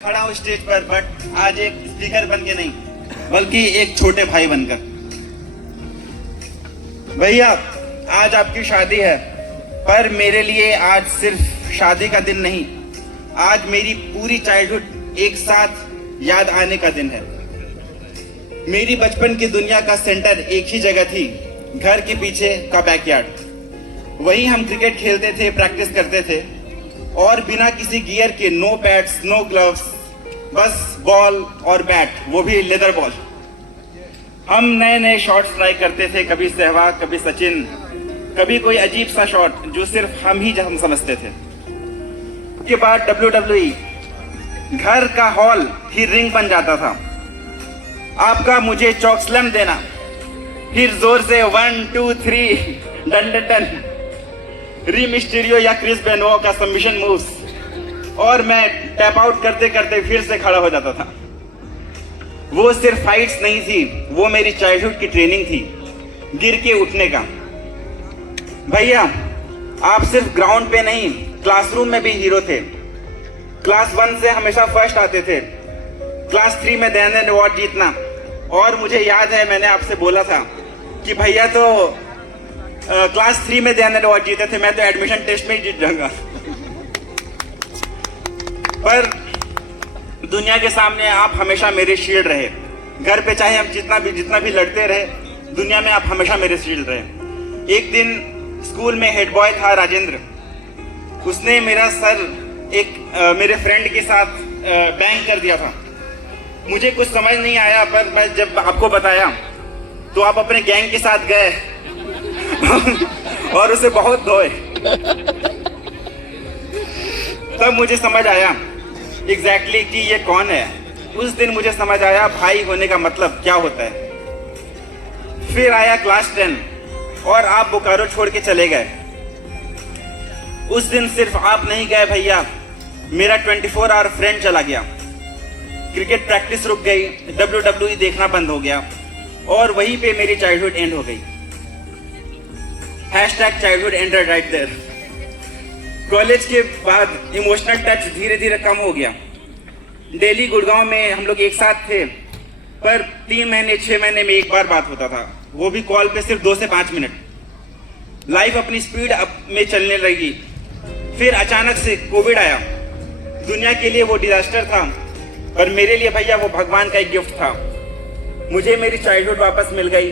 खड़ा हूँ स्टेज पर, बट आज एक स्पीकर बन के नहीं बल्कि एक छोटे भाई बनकर। भैया आज आपकी शादी है, पर मेरे लिए आज सिर्फ शादी का दिन नहीं, आज मेरी पूरी चाइल्डहुड एक साथ याद आने का दिन है। मेरी बचपन की दुनिया का सेंटर एक ही जगह थी, घर के पीछे का बैकयार्ड। वहीं हम क्रिकेट खेलते थे, प्रैक्टिस करते थे, और बिना किसी गियर के, नो पैड्स नो ग्लव्स, बस बॉल और बैट, वो भी लेदर बॉल। हम नए नए शॉट्स ट्राई करते थे, कभी सहवाग, कभी सचिन, कभी कोई अजीब सा शॉट जो सिर्फ हम समझते थे। के बाद WWE, घर का हॉल ही रिंग बन जाता था। आपका मुझे चौक स्लैम देना, फिर जोर से 1 2 3 डन डन डन, री मिस्टीरियो या क्रिस बेनोआ का सबमिशन मूव्स, और मैं टैप आउट करते करते फिर से खड़ा हो जाता था। वो सिर्फ फाइट्स नहीं थी, वो मेरी चाइल्डहुड की ट्रेनिंग थी, गिर के उठने का। भैया आप सिर्फ ग्राउंड पे नहीं, क्लासरूम में भी हीरो थे। क्लास 1 से हमेशा फर्स्ट आते थे, क्लास 3 में ध्यानचंद अवार्ड जीतना। और मुझे याद है मैंने आपसे बोला था कि भैया तो क्लास 3 में ध्यानचंद अवार्ड जीते थे, मैं तो एडमिशन टेस्ट में ही जीत जाऊंगा। पर दुनिया के सामने आप हमेशा मेरे शील्ड रहे। घर पे चाहे हम जितना भी लड़ते रहे, दुनिया में आप हमेशा मेरे शील्ड रहे। एक दिन स्कूल में हेड बॉय था राजेंद्र, उसने मेरा सर मेरे फ्रेंड के साथ बैंग कर दिया था। मुझे कुछ समझ नहीं आया, पर मैं जब आपको बताया तो आप अपने गैंग के साथ गए और उसे बहुत धोए। तब मुझे समझ आया एग्जैक्टली कि ये कौन है। उस दिन मुझे समझ आया भाई होने का मतलब क्या होता है। फिर आया क्लास 10 और आप बोकारो छोड़ के चले गए। उस दिन सिर्फ आप नहीं गए भैया, मेरा 24 आवर फ्रेंड चला गया। क्रिकेट प्रैक्टिस रुक गई, WWE देखना बंद हो गया, और वहीं पे मेरी चाइल्डहुड एंड हो गई। #childhood ended right there। College के बाद इमोशनल टच धीरे धीरे कम हो गया। दिल्ली गुड़गांव में हम लोग एक साथ थे, पर 3 महीने 6 महीने में एक बार बात होता था, वो भी कॉल पे सिर्फ 2 से 5 मिनट। लाइफ अपनी स्पीड में चलने लगी। फिर अचानक से कोविड आया। दुनिया के लिए वो डिजास्टर था, पर मेरे लिए भैया वो भगवान का एक गिफ्ट था। मुझे मेरी चाइल्डहुड वापस मिल गई।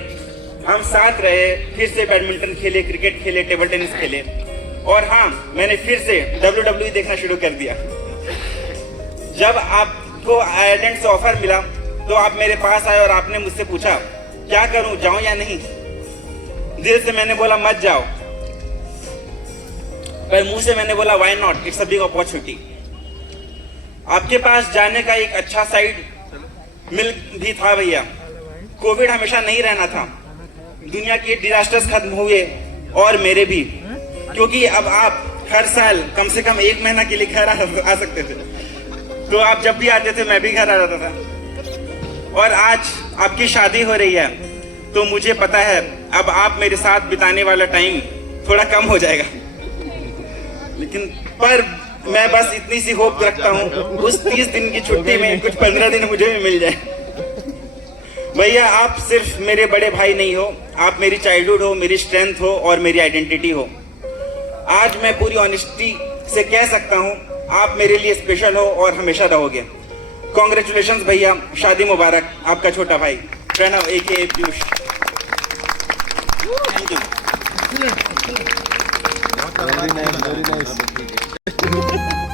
हम साथ रहे, फिर से बैडमिंटन खेले, क्रिकेट खेले, टेबल टेनिस खेले, और हाँ, मैंने फिर से WWE देखना शुरू कर दिया। जब आपको आयरलैंड से ऑफर मिला तो आप मेरे पास आए और आपने मुझसे पूछा क्या करूं, जाऊं या नहीं। दिल से मैंने बोला मत जाओ, पर मुंह से मैंने बोला why not, it's a big opportunity. आपके पास जाने का एक अच्छा साइड मिल भी था भैया। कोविड हमेशा नहीं रहना था, दुनिया के डिजास्टर्स खत्म हुए और मेरे भी, क्योंकि अब आप हर साल कम से कम 1 महीना के लिए घर आ सकते थे। तो आप जब भी आते थे मैं भी घर आ जाता था। और आज आपकी शादी हो रही है, तो मुझे पता है अब आप मेरे साथ बिताने वाला टाइम थोड़ा कम हो जाएगा, लेकिन पर मैं बस इतनी सी होप रखता हूँ उस 30 दिन की छुट्टी में कुछ 15 दिन मुझे भी मिल जाए। भैया आप सिर्फ मेरे बड़े भाई नहीं हो, आप मेरी चाइल्डहुड हो, मेरी स्ट्रेंथ हो और मेरी आइडेंटिटी हो। आज मैं पूरी ऑनेस्टी से कह सकता हूँ आप मेरे लिए स्पेशल हो और हमेशा रहोगे। कॉन्ग्रेचुलेशंस भैया, शादी मुबारक। आपका छोटा भाई Pranav AKA Piyush. Thank you. Very nice, very nice.